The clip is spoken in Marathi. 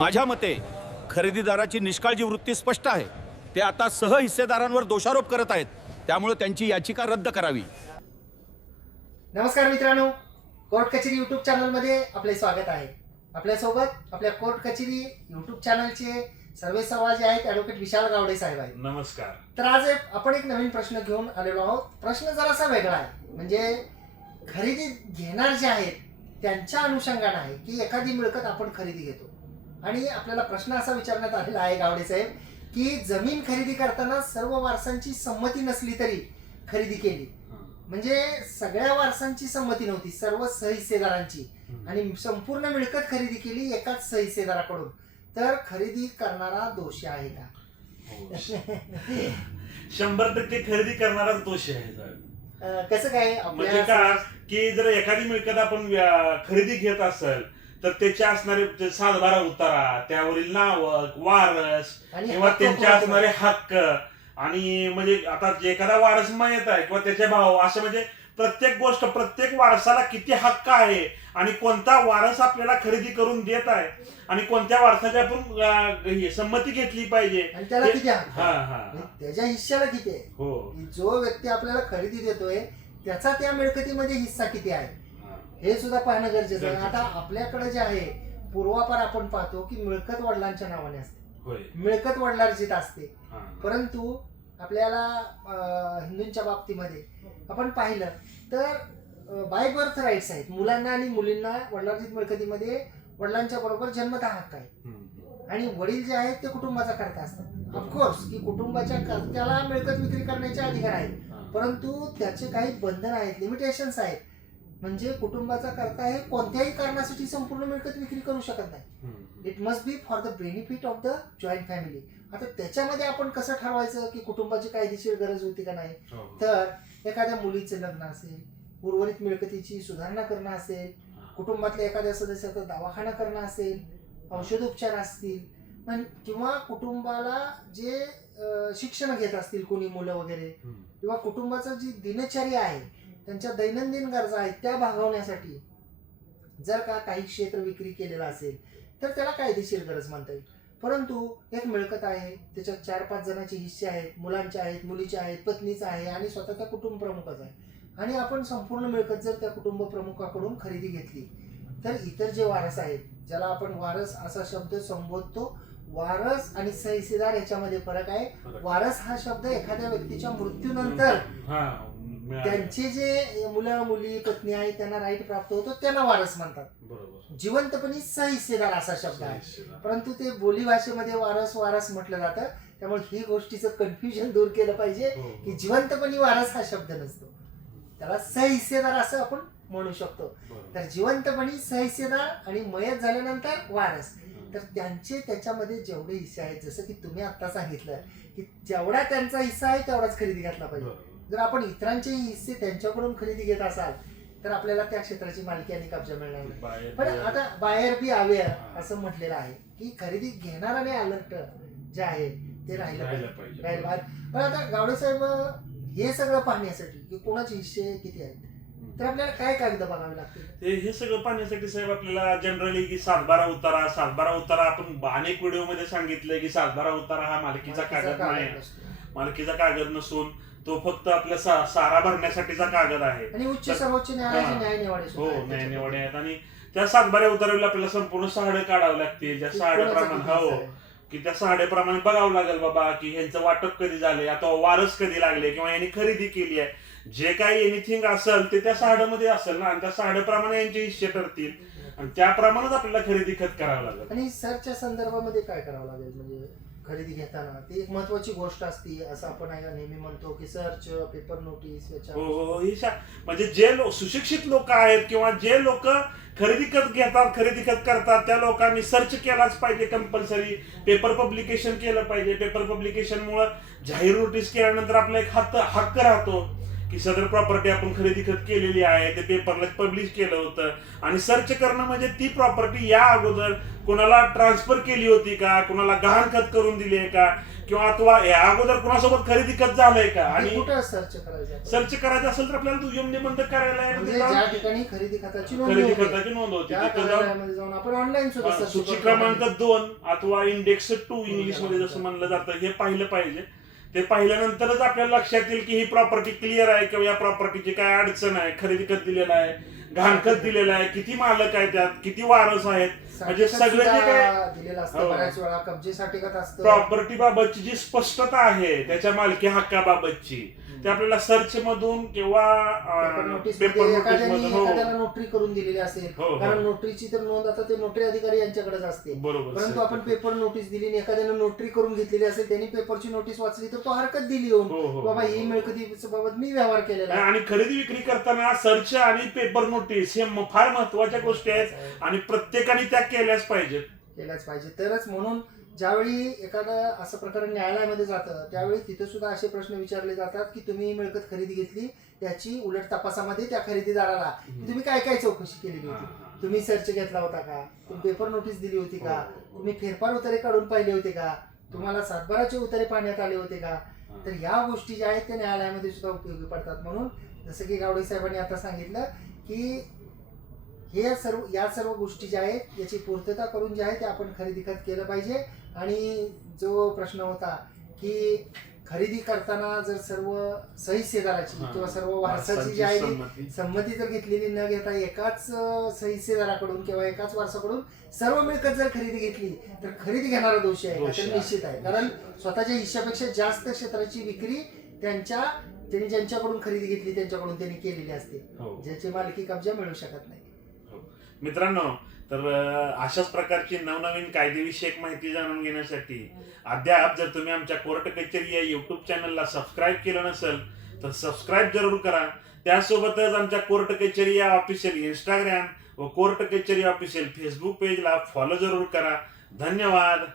माझ्या मते खरेदीदाराची निष्काळजी वृत्ती स्पष्ट आहे. ते आता सह हिस्सेदारांवर दोषारोप करत आहेत. त्यामुळे त्यांची याचिका रद्द करावी. नमस्कार मित्रांनो, कोर्ट कचेरी यूट्यूब चॅनलमध्ये आपले स्वागत आहे. आपल्यासोबत आपल्या कोर्ट कचेरी यूट्यूब चॅनलचे सर्वे सभा जे आहेत ॲडव्होकेट विशाल गावडे साहेब आहेत. नमस्कार. तर आज आपण एक नवीन प्रश्न घेऊन आलेलो आहोत. प्रश्न जरासा वेगळा आहे, म्हणजे खरेदी घेणार जे आहेत त्यांच्या अनुषंगाने आहे की एखादी मिळकत आपण खरेदी घेतो आणि आपल्याला प्रश्न असा विचारण्यात आलेला आहे गावडे साहेब की जमीन खरेदी करताना सर्व वारसांची संमती नसली तरी खरेदी केली, म्हणजे सगळ्या वारसांची संमती नव्हती, सर्व सहहिस्सेदारांची, आणि संपूर्ण मिळकत खरेदी केली एकाच सहहिस्सेदाराकडून, तर खरेदी करणारा दोषी आहे का? 100% खरेदी करणाराच दोषी आहे साहेब. कसं काय? म्हणजे का की जर एखादी मिळकत आपण खरेदी घेत असेल तर त्याचे असणारे सातबारा उतारा, त्यावरील नाव, वारस किंवा त्यांचे असणारे हक्क, आणि म्हणजे आता एखादा वारस माहित आहे किंवा त्याचे भाव, असं म्हणजे प्रत्येक गोष्ट, प्रत्येक वारसाला किती हक्क आहे आणि कोणता वारस आपल्याला खरेदी करून देत आहे आणि कोणत्या वारसाची आपण संमती घेतली पाहिजे आणि त्याला किती हक्क, हा त्याच्या हिश्श्याला किती आहे, हो, जो व्यक्ती आपल्याला खरेदी देतोय त्याचा त्या मिळकतीमध्ये हिस्सा किती आहे हे सुद्धा पाहणं गरजेचं आहे. आता आपल्याकडे जे आहे पूर्वापार आपण पाहतो की मिळकत वडिलांच्या नावाने असते, मिळकत वडिलार्जित असते, परंतु आपल्याला हिंदूंच्या बाबतीमध्ये आपण पाहिलं तर बाय बर्थ राईट्स आहेत. मुलांना आणि मुलींना वडिलार्जित मिळकतीमध्ये वडिलांच्या बरोबर जन्मतः हक्क आहे, आणि वडील जे आहेत ते कुटुंबाचा कर्ता असतात. ऑफकोर्स की कुटुंबाच्या कर्त्याला मिळकत विक्री करण्याचे अधिकार आहेत, परंतु त्याचे काही बंधन आहेत, लिमिटेशन्स आहेत. म्हणजे कुटुंबाचा कर्ता हे कोणत्याही कारणासाठी संपूर्ण मिळकत विक्री करू शकत नाही. It must be for the benefit of the joint family. आता त्याच्यामध्ये आपण कसं ठरवायचं की कुटुंबाची कायदेशीर गरज होती का नाही, तर एखाद्या मुलीचं लग्न असेल, उर्वरित मिळकतीची सुधारणा करणं असेल, कुटुंबातल्या एखाद्या सदस्याचा दवाखाना करणं असेल, औषधोपचार असतील, किंवा कुटुंबाला जे शिक्षण घेत असतील कोणी मुलं वगैरे, किंवा कुटुंबाचं जी दिनचर्या आहे, त्यांच्या दैनंदिन गरजा आहेत त्या भागवण्यासाठी जर का काही क्षेत्र विक्री केलेलं असेल तर त्याला कायदेशीर गरज म्हणता येईल. परंतु एक मिळकत आहे, त्याच्यात 4-5 जणांचे हिस्से आहेत, मुलांचे आहेत, मुलीचे आहेत, पत्नीचा आहे आणि स्वतः त्या कुटुंब प्रमुखाचा आहे, आणि आपण संपूर्ण मिळकत जर त्या कुटुंब प्रमुखाकडून खरेदी घेतली तर इतर जे वारस आहेत, ज्याला आपण वारस असा शब्द संबोधतो, वारस आणि सहहिस्सेदार याच्यामध्ये फरक आहे. वारस हा शब्द एखाद्या व्यक्तीच्या मृत्यूनंतर त्यांचे जे मुलं मुली पत्नी आहे त्यांना राईट प्राप्त होतो, त्यांना वारस म्हणतात. जिवंतपणी सहहिस्सेदार असा शब्द आहे, परंतु ते बोली भाषेमध्ये वारस वारस म्हटलं जातं. त्यामुळे ही गोष्टीचं कन्फ्युजन दूर केलं पाहिजे की जिवंतपणी वारस हा शब्द नसतो, त्याला सहहिस्सेदार असं आपण म्हणू शकतो. तर जिवंतपणी सहहिस्सेदार आणि मयत झाल्यानंतर वारस, तर त्यांचे त्याच्यामध्ये जेवढे हिस्से आहेत, जसं की तुम्ही आता सांगितलं की जेवढा त्यांचा हिस्सा आहे तेवढाच खरेदी घातला पाहिजे. जर आपण इतरांचे हिस्से त्यांच्याकडून खरेदी घेत असाल तर आपल्याला त्या क्षेत्राची मालकी आणि कब्जा मिळणार नाही. पण आता बायर बी अवेअर असं म्हटलेलं आहे की खरेदी घेणार आणि अलर्ट जे आहे ते राहिलं पाहिजे. पण आता गावडे साहेब, हे सगळं पाहण्यासाठी की कोणाचे हिस्से किती आहेत तर आपल्याला काय कागद बघावे लागतील? हे सगळं पाहण्यासाठी साहेब आपल्याला जनरली की सातबारा उतारा आपण अनेक व्हिडिओ मध्ये सांगितलंय की सातबारा उतारा हा मालकीचा कागद नाही, मालकीचा कागद नसून तो फक्त आपल्या सारा भरण्यासाठीचा कागद आहे. आणि उच्च सर्वोच्च न्यायालयाचे न्यायनिवाडे हो, न्यायनिवाडे आहेत, आणि त्या सातबाऱ्या उताराला आपल्याला संपूर्ण सहाडे काढावे लागतील. त्या सहाड्याप्रमाणे हो की त्या सहाड्याप्रमाणे बघावं लागेल बाबा की ह्यांचं वाटप कधी झाले, आता वारस कधी लागले, किंवा यांनी खरेदी केली आहे, जे काही एनिथिंग असेल ते त्या सहाड्यामध्ये असेल ना, आणि त्या सहाड्याप्रमाणे यांचे हिस्से ठरतील आणि त्याप्रमाणेच आपल्याला खरेदी खत करावं लागेल. आणि सर्चच्या संदर्भामध्ये काय करावं लागेल? म्हणजे खरेदी घेताना ती एक महत्वाची गोष्ट असते, असं आपण नेहमी म्हणतो की सर्च, पेपर नोटीस, हो, म्हणजे जे सुशिक्षित लोक आहेत किंवा जे लोक खरेदी खत घेतात, खरेदी खत करतात, त्या लोकांनी सर्च केलाच पाहिजे कंपल्सरी. पेपर पब्लिकेशन केलं पाहिजे. पेपर पब्लिकेशन मुळे जाहीर नोटीस केल्यानंतर आपला एक हक्क राहतो की सदर प्रॉपर्टी आपण खरेदी खत केलेली आहे, ते पेपरला पब्लिश केलं होतं. आणि सर्च करणं म्हणजे ती प्रॉपर्टी या अगोदर कोणाला ट्रान्सफर केली होती का, कोणाला गहाणखत करून दिली आहे का, किंवा अथवा या अगोदर कोणासोबत खरेदी खत झालंय का. आणि कुठं सर्च करायचं, सर्च करायचं असेल तर आपल्याला दुय्यम निबंधक कार्यालयामध्ये ज्या ठिकाणी खरेदी खताची नोंद होती तिथे जाऊन आपण ऑनलाईन सुद्धा सर्च सूची क्रमांक 2 अथवा इंडेक्स 2 इंग्लिश मध्ये जसं म्हणलं जातं हे पाहिलं पाहिजे. ते पाहिल्यानंतरच आपल्याला लक्षात येईल की ही प्रॉपर्टी क्लिअर आहे किंवा या प्रॉपर्टीची काय अडचण आहे, खरेदी खत दिलेलं आहे, गहाणखत दिलेलं आहे, किती मालक आहेत त्यात, किती वारस आहेत, म्हणजे सगळं जे काय दिलेलं असतं. बऱ्याच वेळा कब्जेसाठी खत असतं. प्रॉपर्टी बाबतची जी स्पष्टता आहे त्याच्या मालकी हक्काबाबतची ते आपल्याला सर्च मधून किंवा पेपर नोटीस एखाद्याला नोटरी करून दिलेली असेल, हो. कारण नोटरीची तर नोंद आता ते नोटरी अधिकारी यांच्याकडेच असते. बरोबर. परंतु आपण पेपर नोटीस दिली आणि एखाद्याने नोटरी करून घेतलेली असेल, त्यांनी पेपरची नोटीस वाचली तर तो हरकत दिली येऊन बाबा ही मिळकती बाबत मी व्यवहार केलेला आहे. आणि खरेदी विक्री करताना सर्च आणि पेपर नोटीस हे फार महत्वाच्या गोष्टी आहेत आणि प्रत्येकाने त्या केल्याच पाहिजे. तरच म्हणून ज्यावेळी एखादं असं प्रकरण न्यायालयामध्ये जातं त्यावेळी तिथे सुद्धा असे प्रश्न विचारले जातात की तुम्ही मिळकत खरेदी घेतली, त्याची उलट तपासामध्ये त्या खरेदीदाराला तुम्ही काय काय चौकशी केलेली होती, तुम्ही सर्च घेतला होता का, तुम्ही पेपर नोटीस दिली होती का, तुम्ही फेरफार उतारे काढून पाहिले होते का, तुम्हाला सातबाराचे उतारे पाहण्यात आले होते का. तर या गोष्टी ज्या आहेत त्या न्यायालयामध्ये सुद्धा उपयोगी पडतात. म्हणून जसं की गावडे साहेबांनी आता सांगितलं की या सर्व गोष्टी ज्या आहेत याची पूर्तता करून जे आहे ते आपण खरेदी खत केलं पाहिजे. आणि जो प्रश्न होता की खरेदी करताना जर सर्व सहिस्सेदाराची किंवा सर्व वारसाची जी आहे संमती जर घेतलेली न घेता एकाच सहिस्सेदाराकडून किंवा एकाच वारसाकडून सर्व मिळकत जर खरेदी घेतली तर खरेदी घेणारा दोषी आहे का, तर निश्चित आहे. कारण स्वतःच्या हिश्श्यापेक्षा जास्त क्षेत्राची विक्री त्यांनी ज्यांच्याकडून खरेदी घेतली त्यांच्याकडून त्यांनी केलेली असते, ज्याची मालकी कब्जा मिळू शकत नाही. मित्रांनो, तर अशाच प्रकारची नवनवीन कायदेविषयक माहिती जाणून घेण्यासाठी अद्याप जर तुम्ही आमच्या कोर्ट कचेरी या युट्यूब चॅनलला सबस्क्राईब केलं नसेल तर सबस्क्राईब जरूर करा. त्यासोबतच आमच्या कोर्ट कचेरी या ऑफिशियल इंस्टाग्राम व कोर्ट कचेरी ऑफिशियल फेसबुक पेजला फॉलो जरूर करा. धन्यवाद.